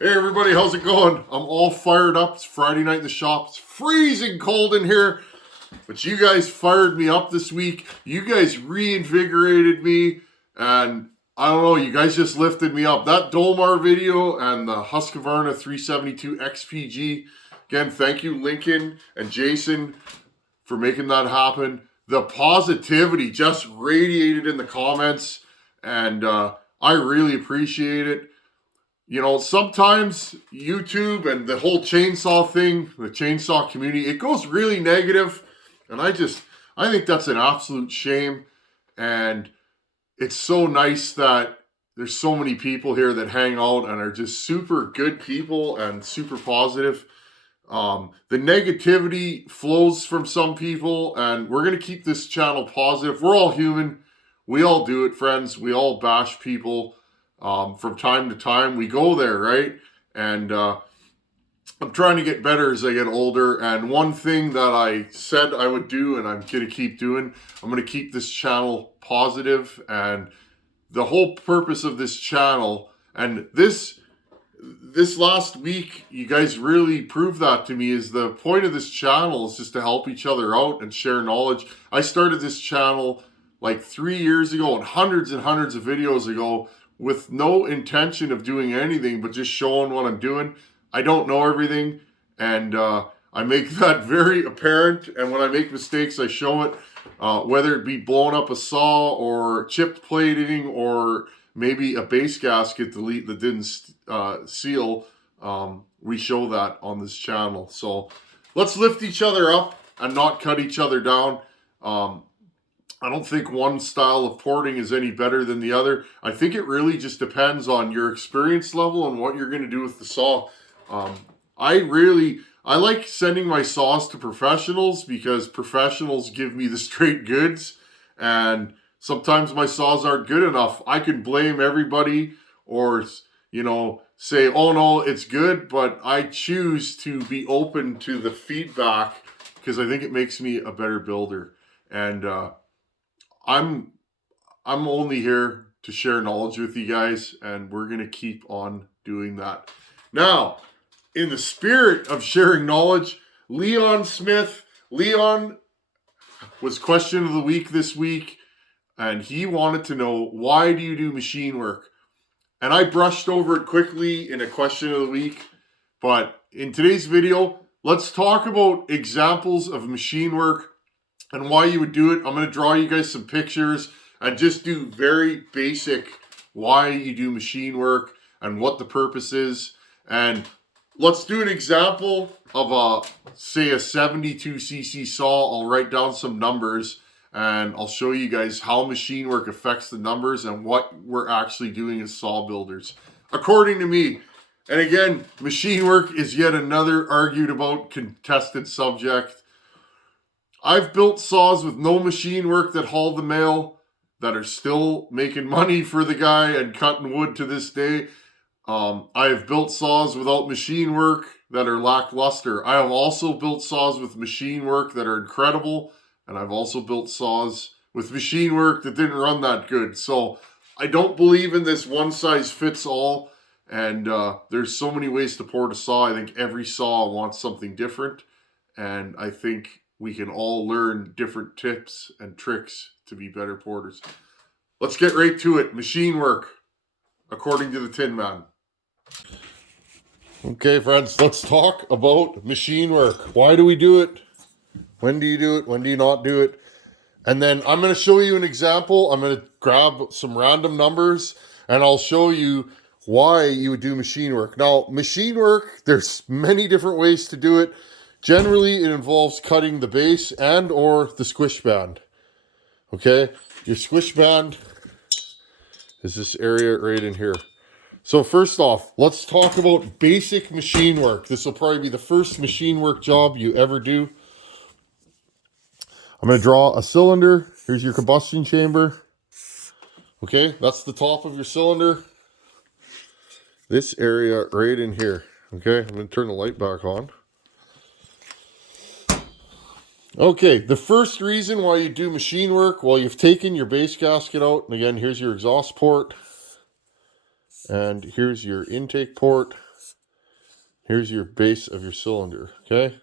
Hey everybody, how's it going? I'm all fired up. It's Friday night in the shop. It's freezing cold in here, but you guys fired me up this week. You guys reinvigorated me, and I don't know, you guys just lifted me up. That Dolmar video and the Husqvarna 372 XPG. Again, thank you Lincoln and Jason for making that happen. The positivity just radiated in the comments, and I really appreciate it. You know, sometimes YouTube and the whole chainsaw thing, the chainsaw community, it goes really negative, and I think that's an absolute shame. And it's so nice that there's so many people here that hang out and are just super good people and super positive. The negativity flows from some people, and we're going to keep this channel positive. We're all human. We all do it, friends. We all bash people. From time to time, we go there, right? And I'm trying to get better as I get older. And one thing that I said I would do, and I'm going to keep doing, I'm going to keep this channel positive. And the whole purpose of this channel, and this last week, you guys really proved that to me, is the point of this channel is just to help each other out and share knowledge. I started this channel like 3 years ago and hundreds of videos ago, with no intention of doing anything but just showing what I'm doing. I don't know everything, and I make that very apparent, and when I make mistakes I show it, whether it be blowing up a saw or chipped plating or maybe a base gasket that didn't seal. We show that on this channel. So let's lift each other up and not cut each other down. I don't think one style of porting is any better than the other. I think it really just depends on your experience level and what you're going to do with the saw. I like sending my saws to professionals because professionals give me the straight goods, and sometimes my saws aren't good enough. I can blame everybody or, say, oh no, it's good, but I choose to be open to the feedback because I think it makes me a better builder. And I'm only here to share knowledge with you guys, and we're going to keep on doing that. Now, in the spirit of sharing knowledge, Leon was question of the week this week, and he wanted to know, why do you do machine work? And I brushed over it quickly in a question of the week, but in today's video, let's talk about examples of machine work and why you would do it. I'm going to draw you guys some pictures and just do very basic why you do machine work and what the purpose is. And let's do an example of say a 72cc saw. I'll write down some numbers and I'll show you guys how machine work affects the numbers and what we're actually doing as saw builders, according to me. And again, machine work is yet another argued about, contested subject. I've built saws with no machine work that haul the mail, that are still making money for the guy and cutting wood to this day. I've built saws without machine work that are lackluster. I have also built saws with machine work that are incredible, and I've also built saws with machine work that didn't run that good. So I don't believe in this one size fits all, and there's so many ways to port a saw. I think every saw wants something different, and I think we can all learn different tips and tricks to be better porters. Let's get right to it. Machine work, according to the Tin Man. Okay, friends, let's talk about machine work. Why do we do it? When do you do it? When do you not do it? And then I'm going to show you an example. I'm going to grab some random numbers and I'll show you why you would do machine work. Now, machine work, there's many different ways to do it. Generally, it involves cutting the base and or the squish band. Okay, your squish band is this area right in here. So first off, let's talk about basic machine work. This will probably be the first machine work job you ever do. I'm going to draw a cylinder. Here's your combustion chamber. Okay, that's the top of your cylinder. This area right in here. Okay, I'm going to turn the light back on. Okay, the first reason why you do machine work, well, you've taken your base gasket out, and again, here's your exhaust port, and here's your intake port. Here's your base of your cylinder, okay?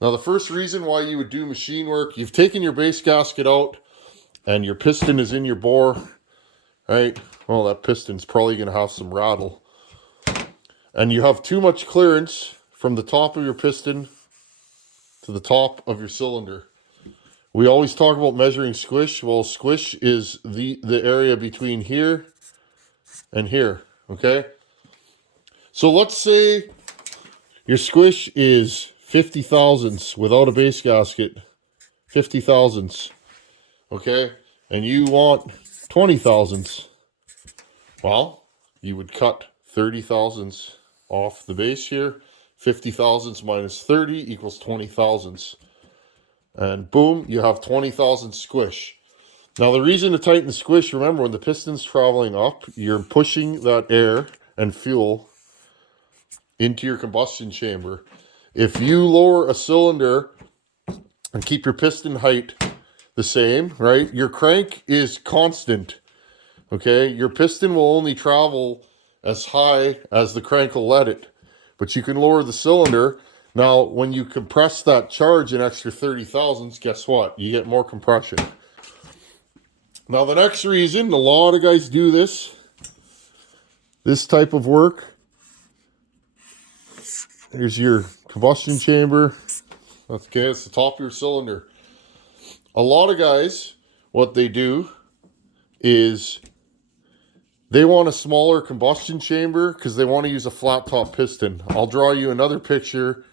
Now the first reason why you would do machine work, you've taken your base gasket out and your piston is in your bore, right? Well, that piston's probably going to have some rattle. And you have too much clearance from the top of your piston to the top of your cylinder. We always talk about measuring squish. Well, squish is the area between here and here, okay? So let's say your squish is 50 thousandths without a base gasket, 50 thousandths, okay? And you want 20 thousandths. Well, you would cut 30 thousandths off the base here. 50 thousandths minus 30 equals 20 thousandths. And boom, you have 20 thousandths squish. Now the reason to tighten the squish, remember when the piston's traveling up, you're pushing that air and fuel into your combustion chamber. If you lower a cylinder and keep your piston height the same, right, your crank is constant, okay? Your piston will only travel as high as the crank will let it, but you can lower the cylinder. Now, when you compress that charge an extra 30 thousandths, guess what? You get more compression. Now, the next reason, a lot of guys do this type of work. Here's your combustion chamber. Okay, it's the top of your cylinder. A lot of guys, what they do is they want a smaller combustion chamber because they want to use a flat top piston. I'll draw you another picture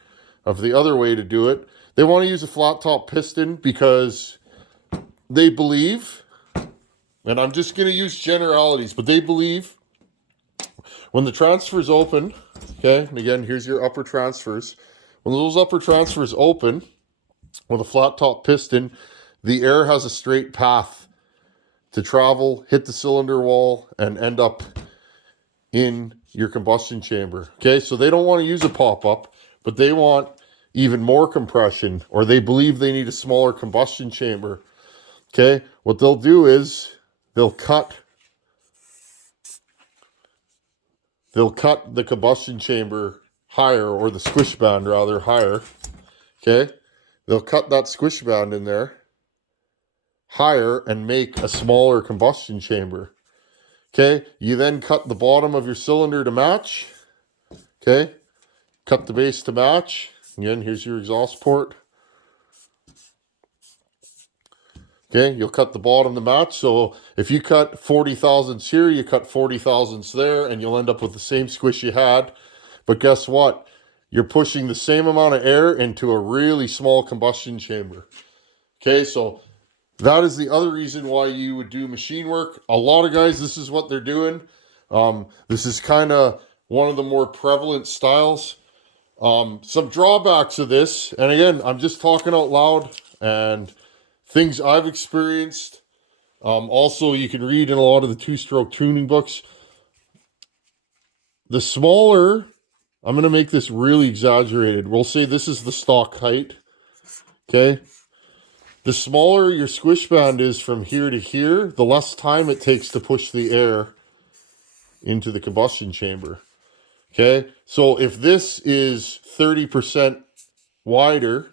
of the other way to do it. They want to use a flat top piston because they believe, and I'm just going to use generalities, but they believe when the transfers open, okay, and again, here's your upper transfers. When those upper transfers open with a flat top piston, the air has a straight path to travel, hit the cylinder wall, and end up in your combustion chamber. Okay, so they don't want to use a pop-up, but they want even more compression, or they believe they need a smaller combustion chamber. Okay, what they'll do is they'll cut the combustion chamber higher, or the squish band rather higher. Okay, they'll cut that squish band in there higher and make a smaller combustion chamber. Okay, you then cut the bottom of your cylinder to match. Okay, cut the base to match. Again, here's your exhaust port. Okay, you'll cut the bottom to match. So if you cut 40 thousandths here, you cut 40 thousandths there, and you'll end up with the same squish you had. But guess what? You're pushing the same amount of air into a really small combustion chamber. Okay, so that is the other reason why you would do machine work. A lot of guys, this is what they're doing. This is kind of one of the more prevalent styles. Some drawbacks of this, and again, I'm just talking out loud and things I've experienced. Also, you can read in a lot of the two-stroke tuning books. The smaller, I'm going to make this really exaggerated. We'll say this is the stock height. Okay. The smaller your squish band is from here to here, the less time it takes to push the air into the combustion chamber. Okay. So if this is 30% wider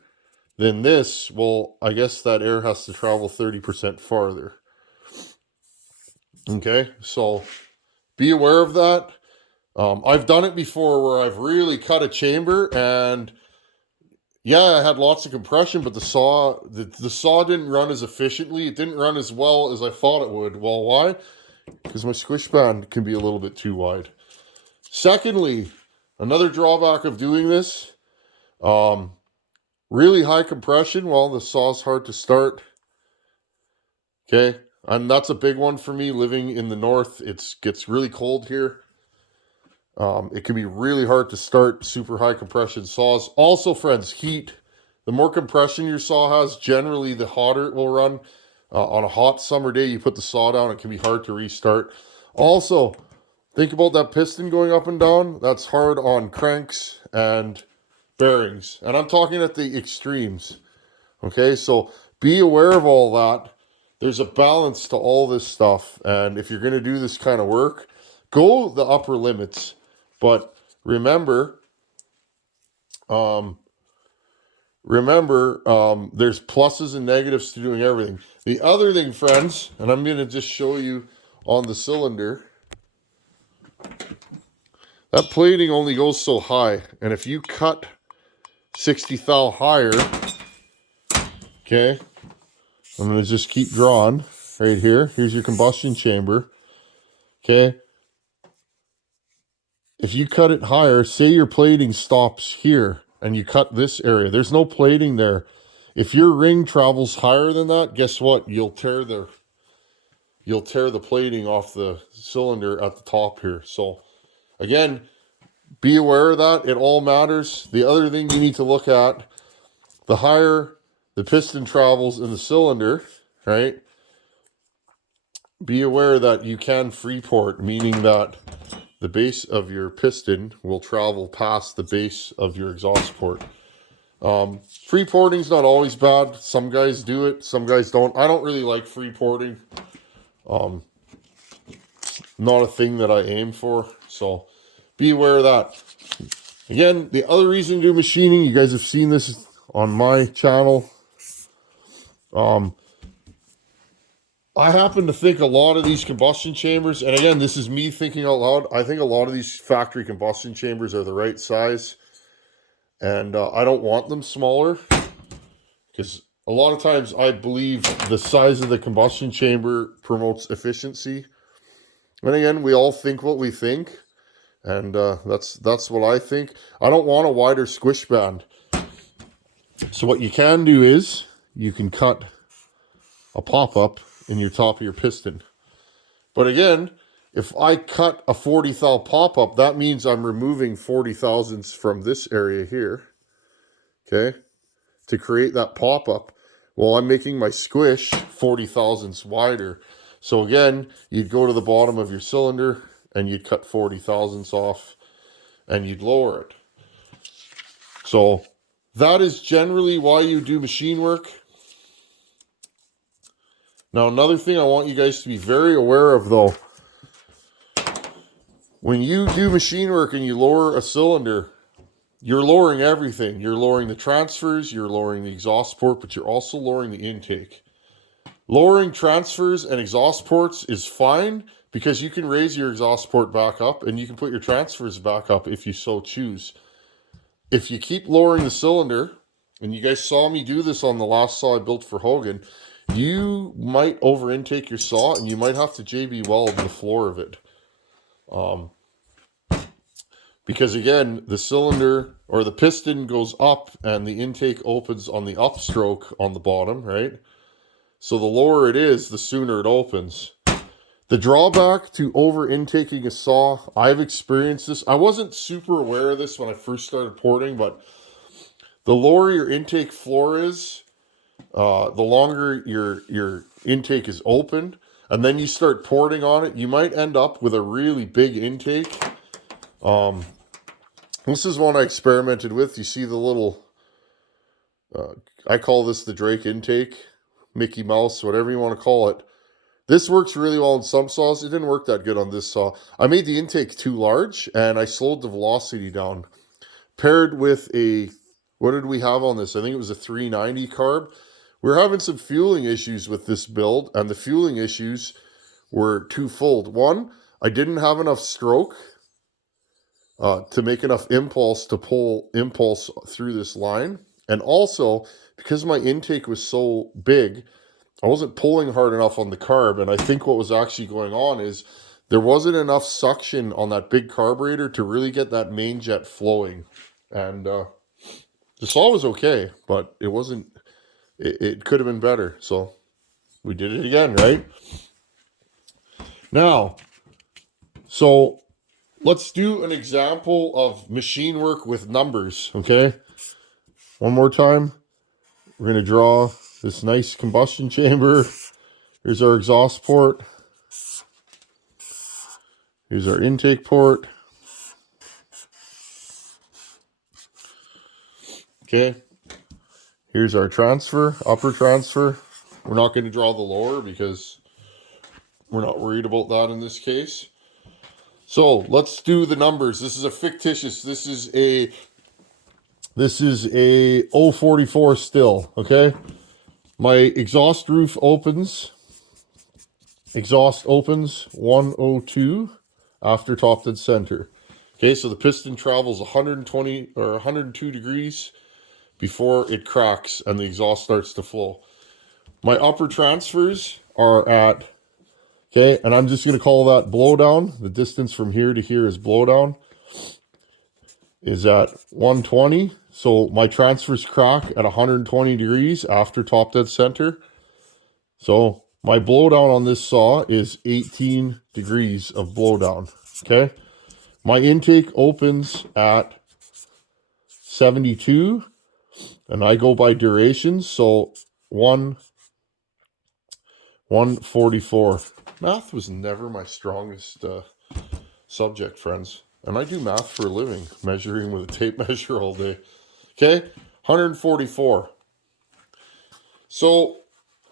than this, well, I guess that air has to travel 30% farther. Okay. So be aware of that. I've done it before where I've really cut a chamber, and yeah, I had lots of compression, but the saw didn't run as efficiently. It didn't run as well as I thought it would. Well, why? Because my squish band can be a little bit too wide. Secondly, another drawback of doing this, really high compression. Well, the saw's hard to start. Okay, and that's a big one for me. Living in the north, it gets really cold here. It can be really hard to start super high compression saws. Also, friends, heat. The more compression your saw has, generally the hotter it will run. On a hot summer day, you put the saw down, it can be hard to restart. Also, think about that piston going up and down. That's hard on cranks and bearings. And I'm talking at the extremes. Okay, so be aware of all that. There's a balance to all this stuff. And if you're going to do this kind of work, go the upper limits. But remember, there's pluses and negatives to doing everything. The other thing, friends, and I'm going to just show you on the cylinder, that plating only goes so high. And if you cut 60 thou higher, okay, I'm going to just keep drawing right here. Here's your combustion chamber, okay. If you cut it higher, say your plating stops here and you cut this area, there's no plating there. If your ring travels higher than that, guess what? You'll tear the plating off the cylinder at the top here. So again, be aware of that. It all matters. The other thing you need to look at, the higher the piston travels in the cylinder, right? Be aware that you can freeport, meaning that the base of your piston will travel past the base of your exhaust port. Free porting is not always bad. Some guys do it, some guys don't. I don't really like free porting. Not a thing that I aim for, so be aware of that. Again, the other reason to do machining, you guys have seen this on my channel. I happen to think a lot of these combustion chambers, and again, this is me thinking out loud, I think a lot of these factory combustion chambers are the right size. And I don't want them smaller, because a lot of times I believe the size of the combustion chamber promotes efficiency. And again, we all think what we think, and that's what I think. I don't want a wider squish band. So what you can do is you can cut a pop-up in your top of your piston. But again, if I cut a 40 thou pop-up, that means I'm removing 40 thousandths from this area here, okay, to create that pop-up. Well, I'm making my squish 40 thousandths wider. So again, you'd go to the bottom of your cylinder and you'd cut 40 thousandths off and you'd lower it. So that is generally why you do machine work. Now, another thing I want you guys to be very aware of, though, when you do machine work and you lower a cylinder, you're lowering everything. You're lowering the transfers, you're lowering the exhaust port, but you're also lowering the intake. Lowering transfers and exhaust ports is fine because you can raise your exhaust port back up and you can put your transfers back up if you so choose. If you keep lowering the cylinder, and you guys saw me do this on the last saw I built for Hogan, you might over intake your saw and you might have to JB weld the floor of it. Because again, the cylinder or the piston goes up and the intake opens on the upstroke on the bottom, right? So the lower it is, the sooner it opens. The drawback to over intaking a saw, I've experienced this. I wasn't super aware of this when I first started porting, but the lower your intake floor is, the longer your intake is open, and then you start porting on it, you might end up with a really big intake. This is one I experimented with. You see the little, I call this the Drake intake, Mickey Mouse, whatever you want to call it. This works really well in some saws. It didn't work that good on this saw. I made the intake too large, and I slowed the velocity down. Paired with a, what did we have on this? I think it was a 390 carb. We were having some fueling issues with this build, and the fueling issues were twofold. One, I didn't have enough stroke to make enough impulse to pull impulse through this line. And also, because my intake was so big, I wasn't pulling hard enough on the carb. And I think what was actually going on is there wasn't enough suction on that big carburetor to really get that main jet flowing. And the saw was okay, but it wasn't, it could have been better. So we did it again, right? Now, so let's do an example of machine work with numbers, okay? One more time. We're going to draw this nice combustion chamber. Here's our exhaust port. Here's our intake port. Okay. Here's our transfer, upper transfer. We're not going to draw the lower because we're not worried about that in this case. So let's do the numbers. This is a fictitious. This is a 044 still. Okay. My exhaust roof opens. Exhaust opens 102 after top dead center. Okay, so the piston travels 120 or 102 degrees before it cracks and the exhaust starts to flow. My upper transfers are at, okay, and I'm just going to call that blowdown. The distance from here to here is blowdown, is at 120. So my transfers crack at 120 degrees after top dead center. So my blowdown on this saw is 18 degrees of blowdown, okay? My intake opens at 72, and I go by durations, so 144. Math was never my strongest subject, friends. And I do math for a living, measuring with a tape measure all day. Okay, 144. So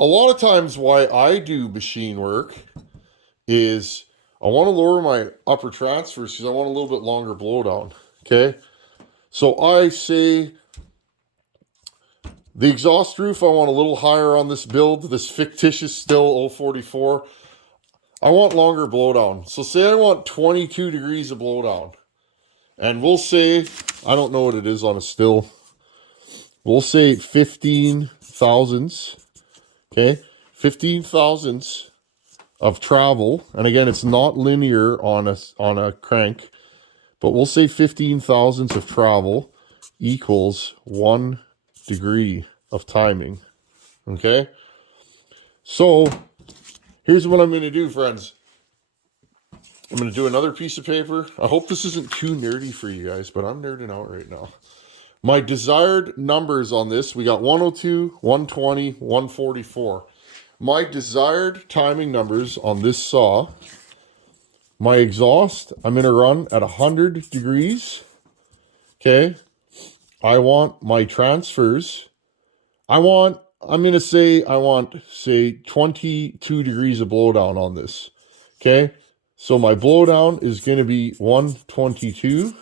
a lot of times why I do machine work is I want to lower my upper transfers because I want a little bit longer blowdown. Okay, so I say the exhaust roof I want a little higher on this build, this fictitious still 044. I want longer blowdown. So say I want 22 degrees of blowdown. And we'll say, I don't know what it is on a still. We'll say 15 thousandths. Okay, 15 thousandths of travel. And again, it's not linear on a crank, but we'll say 15 thousandths of travel equals 1 degree of timing. Okay, so here's what I'm going to do, friends. I'm going to do another piece of paper. I hope this isn't too nerdy for you guys, but I'm nerding out right now. My desired numbers on this, we got 102, 120, 144. My desired timing numbers on this saw, my exhaust, I'm going to run at 100 degrees. Okay. I want my transfers. I'm going to say, I want, say, 22 degrees of blowdown on this. Okay. So my blowdown is going to be 122.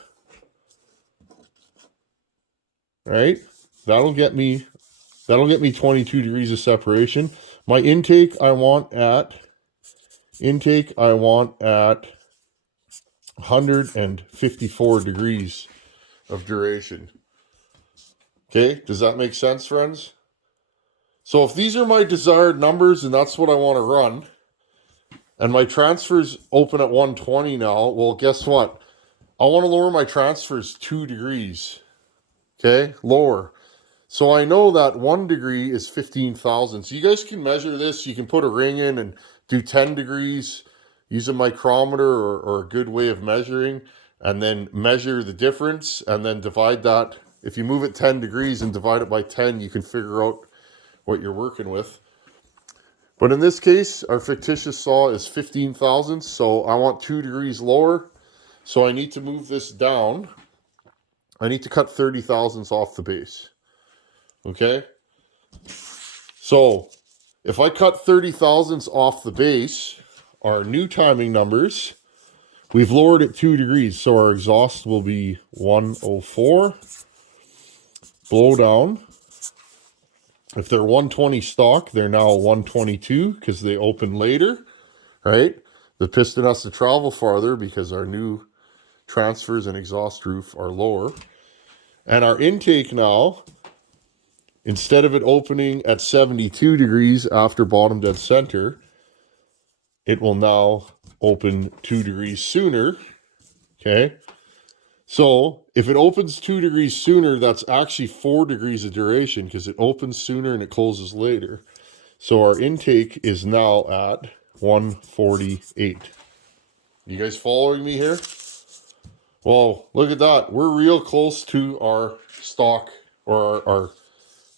Right? That'll get me 22 degrees of separation. My intake I want at 154 degrees of duration. Okay, does that make sense, friends? So if these are my desired numbers and that's what I want to run, and my transfers open at 120 now, well, guess what? I want to lower my transfers 2 degrees. Okay, lower. So I know that 1 degree is 15,000. So you guys can measure this. You can put a ring in and do 10 degrees, use a micrometer or a good way of measuring, and then measure the difference and then divide that. If you move it 10 degrees and divide it by 10, you can figure out what you're working with. But in this case, our fictitious saw is 15 thousandths, so I want 2 degrees lower. So I need to move this down. I need to cut 30 thousandths off the base. Okay? So if I cut 30 thousandths off the base, our new timing numbers, we've lowered it 2 degrees. So our exhaust will be 104. Blow down. If they're 120 stock, they're now 122 because they open later, right? The piston has to travel farther because our new transfers and exhaust roof are lower. And our intake now, instead of it opening at 72 degrees after bottom dead center, it will now open 2 degrees sooner, okay? So if it opens 2 degrees sooner, that's actually 4 degrees of duration because it opens sooner and it closes later. So our intake is now at 148. You guys following me here? Well, look at that. We're real close to our stock or our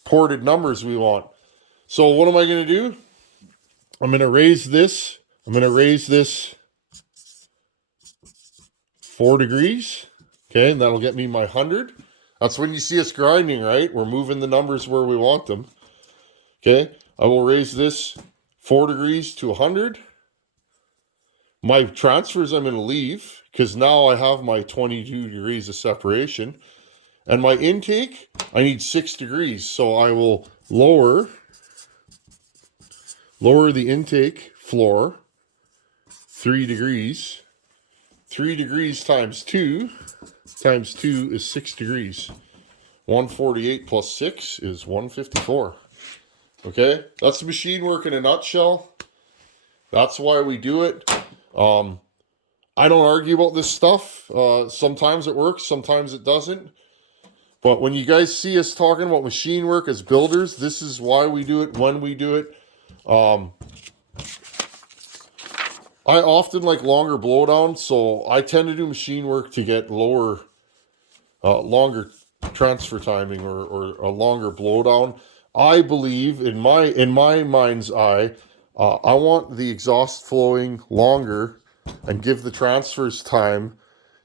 ported numbers we want. So what am I going to do? I'm going to raise this. I'm going to raise this 4 degrees. Okay, and that'll get me my 100. That's when you see us grinding, right? We're moving the numbers where we want them. Okay, I will raise this 4 degrees to 100. My transfers I'm going to leave because now I have my 22 degrees of separation. And my intake, I need 6 degrees. So I will lower the intake floor 3 degrees. 3 degrees times 2 is 6 degrees. 148 plus 6 is 154. Okay, that's the machine work in a nutshell. That's why we do it. I don't argue about this stuff. Sometimes it works, sometimes it doesn't. But when you guys see us talking about machine work as builders, this is why we do it, when we do it. I often like longer blowdown, so I tend to do machine work to get longer transfer timing or a longer blowdown. I believe in my mind's eye, I want the exhaust flowing longer and give the transfers time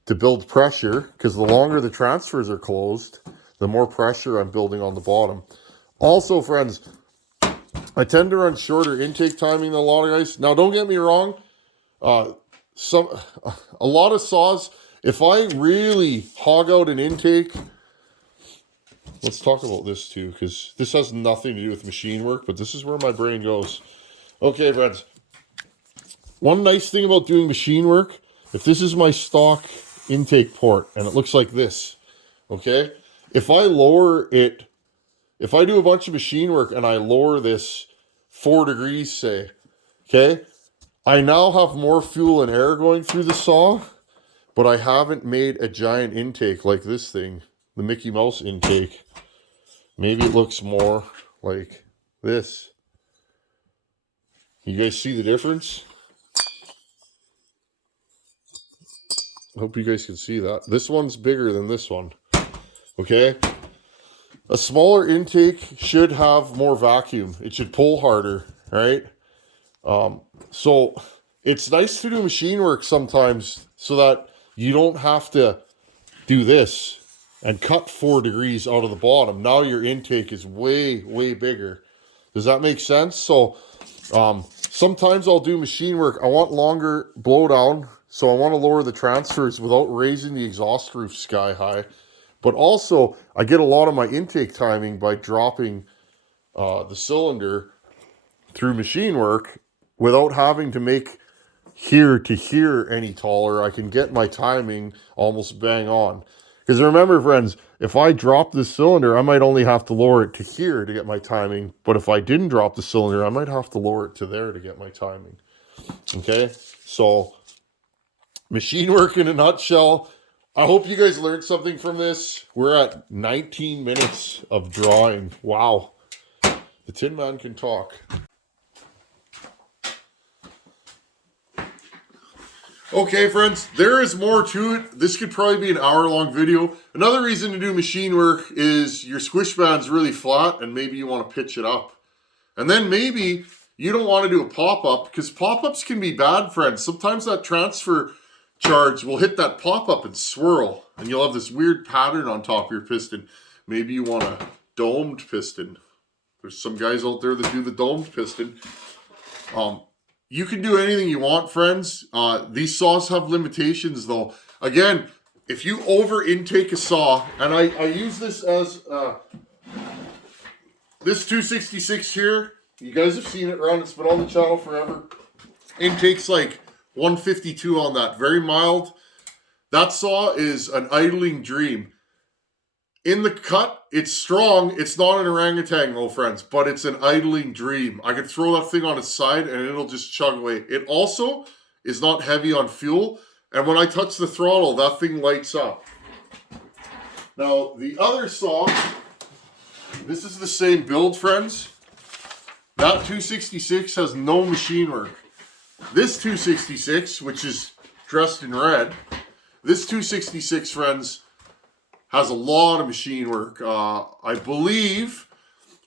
to build pressure, because the longer the transfers are closed, the more pressure I'm building on the bottom. Also, friends, I tend to run shorter intake timing than a lot of guys. Now, don't get me wrong. A lot of saws, if I really hog out an intake, let's talk about this too, because this has nothing to do with machine work, but this is where my brain goes. Okay, friends. One nice thing about doing machine work, if this is my stock intake port and it looks like this, okay? If I lower it, if I do a bunch of machine work and I lower this 4 degrees, say, okay, I now have more fuel and air going through the saw, but I haven't made a giant intake like this thing, the Mickey Mouse intake. Maybe it looks more like this. You guys see the difference? I hope you guys can see that. This one's bigger than this one. Okay? A smaller intake should have more vacuum. It should pull harder, right? So it's nice to do machine work sometimes so that you don't have to do this and cut 4 degrees out of the bottom. Now your intake is way, way bigger. Does that make sense? So sometimes I'll do machine work. I want longer blowdown, so I want to lower the transfers without raising the exhaust roof sky high. But also, I get a lot of my intake timing by dropping the cylinder through machine work without having to make here to here any taller. I can get my timing almost bang on. Because remember, friends, if I drop the cylinder, I might only have to lower it to here to get my timing. But if I didn't drop the cylinder, I might have to lower it to there to get my timing. Okay? So, machine work in a nutshell. I hope you guys learned something from this. We're at 19 minutes of drawing. Wow. The Tin Man can talk. Okay, friends, there is more to it. This could probably be an hour-long video. Another reason to do machine work is your squish band's really flat and maybe you want to pitch it up. And then maybe you don't want to do a pop-up, because pop-ups can be bad, friends. Sometimes that transfer charge will hit that pop-up and swirl, and you'll have this weird pattern on top of your piston. Maybe you want a domed piston. There's some guys out there that do the domed piston. You can do anything you want, friends. These saws have limitations, though. Again, if you over intake a saw, and I use this as this 266 here. You guys have seen it around. It's been on the channel forever. Intake's like 152 on that. Very mild. That saw is an idling dream. In the cut, it's strong. It's not an orangutan, though, friends, but it's an idling dream. I could throw that thing on its side and it'll just chug away. It also is not heavy on fuel, and when I touch the throttle, that thing lights up. Now, the other saw, this is the same build, friends. That 266 has no machine work. This 266, which is dressed in red, this 266, friends, has a lot of machine work. I believe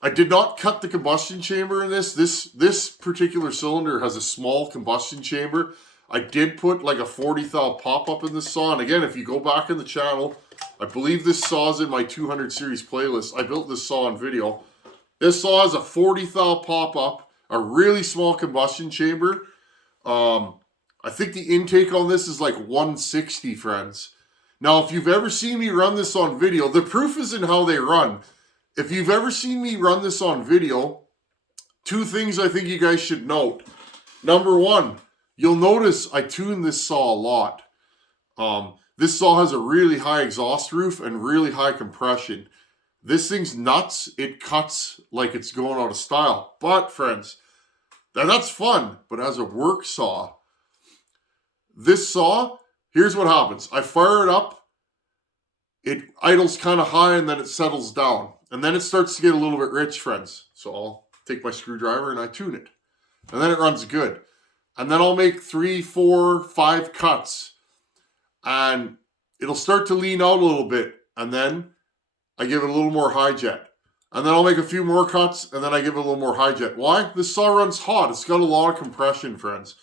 I did not cut the combustion chamber in this. This particular cylinder has a small combustion chamber. I did put like a 40 thou pop-up in this saw. And again, if you go back in the channel, I believe this saw is in my 200 series playlist. I built this saw on video. This saw has a 40 thou pop-up, a really small combustion chamber. I think the intake on this is like 160, friends. Now, if you've ever seen me run this on video, the proof is in how they run. If you've ever seen me run this on video, two things I think you guys should note. Number one, you'll notice I tune this saw a lot. This saw has a really high exhaust roof and really high compression. This thing's nuts. It cuts like it's going out of style. But, friends, that's fun. But as a work saw, this saw, here's what happens. I fire it up. It idles kind of high and then it settles down. And then it starts to get a little bit rich, friends. So I'll take my screwdriver and I tune it. And then it runs good. And then I'll make 3, 4, 5 cuts. And it'll start to lean out a little bit. And then I give it a little more high jet. And then I'll make a few more cuts, and then I give it a little more high jet. Why? This saw runs hot. It's got a lot of compression, friends.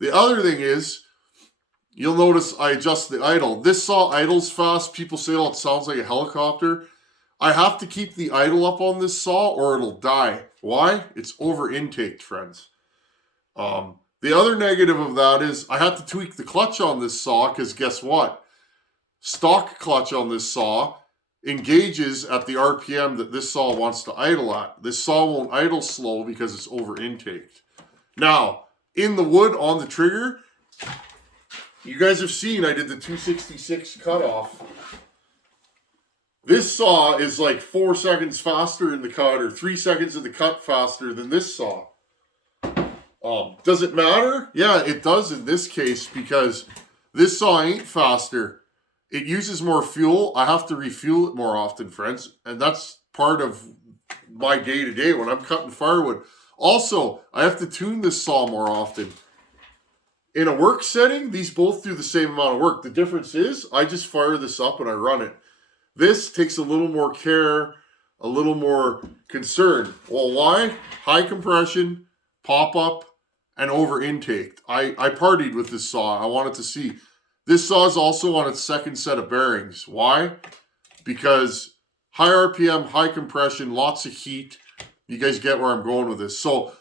The other thing is, you'll notice I adjust the idle. This saw idles fast. People say, oh, it sounds like a helicopter. I have to keep the idle up on this saw or it'll die. Why? It's over-intaked, friends. The other negative of that is I have to tweak the clutch on this saw because guess what? Stock clutch on this saw engages at the RPM that this saw wants to idle at. This saw won't idle slow because it's over-intaked. Now, in the wood on the trigger, you guys have seen I did the 266 cutoff. This saw is like 4 seconds faster in the cut or 3 seconds in the cut faster than this saw. Does it matter? Yeah, it does in this case because this saw ain't faster. It uses more fuel. I have to refuel it more often, friends. And that's part of my day-to-day when I'm cutting firewood. Also, I have to tune this saw more often. In a work setting, these both do the same amount of work. The difference is I just fire this up and I run it. This takes a little more care, a little more concern. Well, why? High compression, pop-up, and over-intaked. I partied with this saw. I wanted to see. This saw is also on its second set of bearings. Why? Because high RPM, high compression, lots of heat. You guys get where I'm going with this. So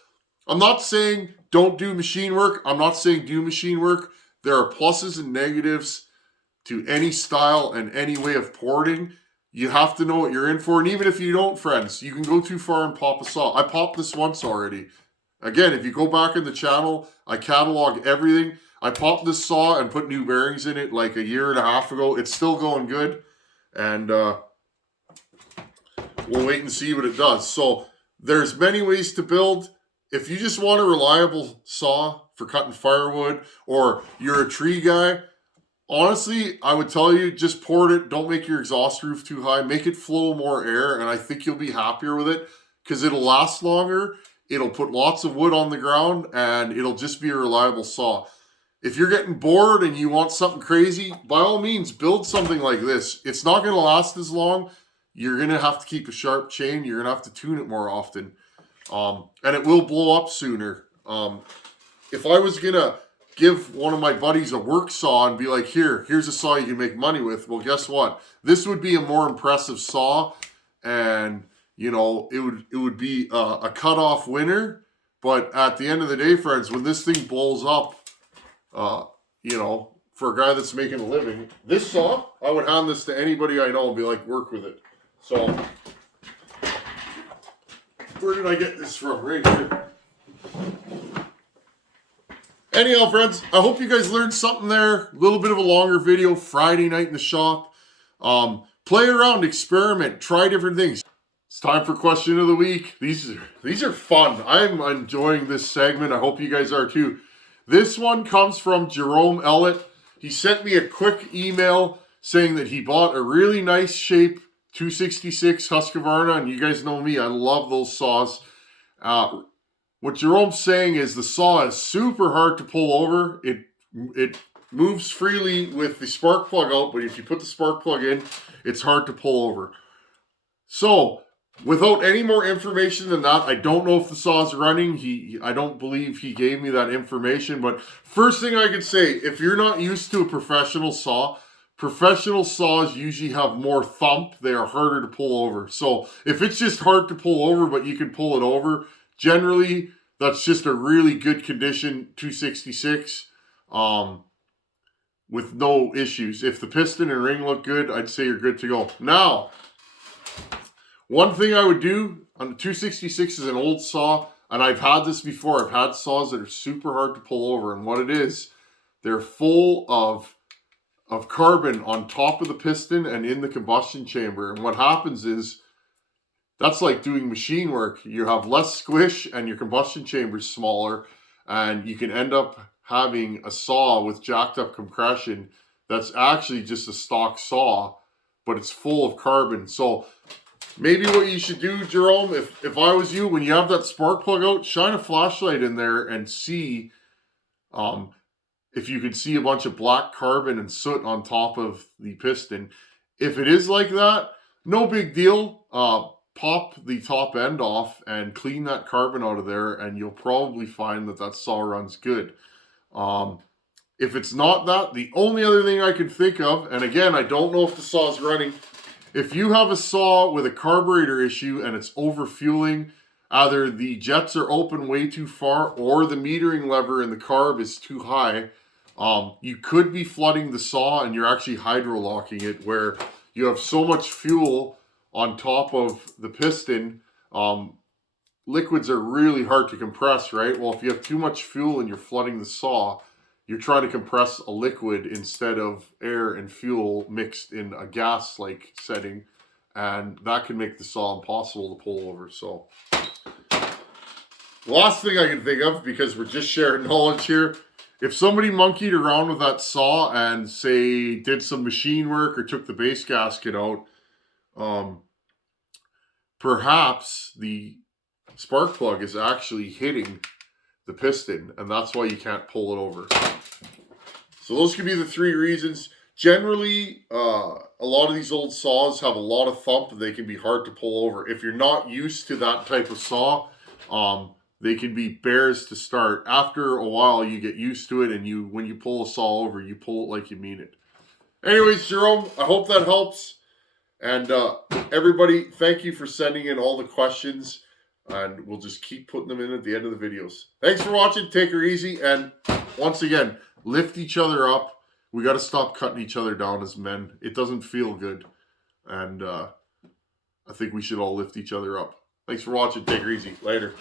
I'm not saying don't do machine work. I'm not saying do machine work. There are pluses and negatives to any style and any way of porting. You have to know what you're in for. And even if you don't, friends, you can go too far and pop a saw. I popped this once already. Again, if you go back in the channel, I catalog everything. I popped this saw and put new bearings in it like a year and a half ago. It's still going good. And we'll wait and see what it does. So there's many ways to build. If you just want a reliable saw for cutting firewood or you're a tree guy, honestly, I would tell you just port it. Don't make your exhaust roof too high. Make it flow more air, and I think you'll be happier with it because it'll last longer. It'll put lots of wood on the ground, and it'll just be a reliable saw. If you're getting bored and you want something crazy, by all means, build something like this. It's not going to last as long. You're going to have to keep a sharp chain. You're going to have to tune it more often. And it will blow up sooner. If I was going to give one of my buddies a work saw and be like, here's a saw you can make money with, well, guess what? This would be a more impressive saw, and you know, it would be a cut-off winner. But at the end of the day, friends, when this thing blows up, you know, for a guy that's making a living, this saw, I would hand this to anybody I know and be like, work with it. So, where did I get this from? Right here. Anyhow, friends, I hope you guys learned something there. A little bit of a longer video, Friday night in the shop. Play around, experiment, try different things. It's time for question of the week. These are fun. I'm enjoying this segment. I hope you guys are too. This one comes from Jerome Ellett. He sent me a quick email saying that he bought a really nice shape 266 Husqvarna, and you guys know me, I love those saws. What Jerome's saying is the saw is super hard to pull over. It moves freely with the spark plug out, but if you put the spark plug in, it's hard to pull over. So, without any more information than that, I don't know if the saw's running. I don't believe he gave me that information. But first thing I could say, if you're not used to a professional saws usually have more thump. They are harder to pull over. So if it's just hard to pull over, but you can pull it over, generally that's just a really good condition 266. with no issues. If the piston and ring look good, I'd say you're good to go. Now, one thing I would do on the 266 is an old saw, and I've had this before. I've had saws that are super hard to pull over, and what it is, they're full of carbon on top of the piston and in the combustion chamber. And what happens is, that's like doing machine work. You have less squish and your combustion chamber is smaller, and you can end up having a saw with jacked up compression that's actually just a stock saw, but it's full of carbon. So maybe what you should do, Jerome, if I was you, when you have that spark plug out, shine a flashlight in there and see if you can see a bunch of black carbon and soot on top of the piston. If it is like that, no big deal. Pop the top end off and clean that carbon out of there, and you'll probably find that saw runs good. If it's not that, the only other thing I can think of, and again, I don't know if the saw is running, if you have a saw with a carburetor issue and it's overfueling, either the jets are open way too far or the metering lever in the carb is too high, you could be flooding the saw and you're actually hydrolocking it, where you have so much fuel on top of the piston. Liquids are really hard to compress, right? Well, if you have too much fuel and you're flooding the saw, you're trying to compress a liquid instead of air and fuel mixed in a gas-like setting, and that can make the saw impossible to pull over. So, last thing I can think of, because we're just sharing knowledge here, if somebody monkeyed around with that saw and, say, did some machine work or took the base gasket out, perhaps the spark plug is actually hitting the piston, and that's why you can't pull it over. So those could be the three reasons. Generally, a lot of these old saws have a lot of thump, and they can be hard to pull over. If you're not used to that type of saw, they can be bears to start. After a while, you get used to it, and when you pull a saw over, you pull it like you mean it. Anyways, Jerome, I hope that helps. And everybody, thank you for sending in all the questions, and we'll just keep putting them in at the end of the videos. Thanks for watching. Take her easy, and once again, lift each other up. We got to stop cutting each other down as men. It doesn't feel good, and I think we should all lift each other up. Thanks for watching. Take her easy. Later.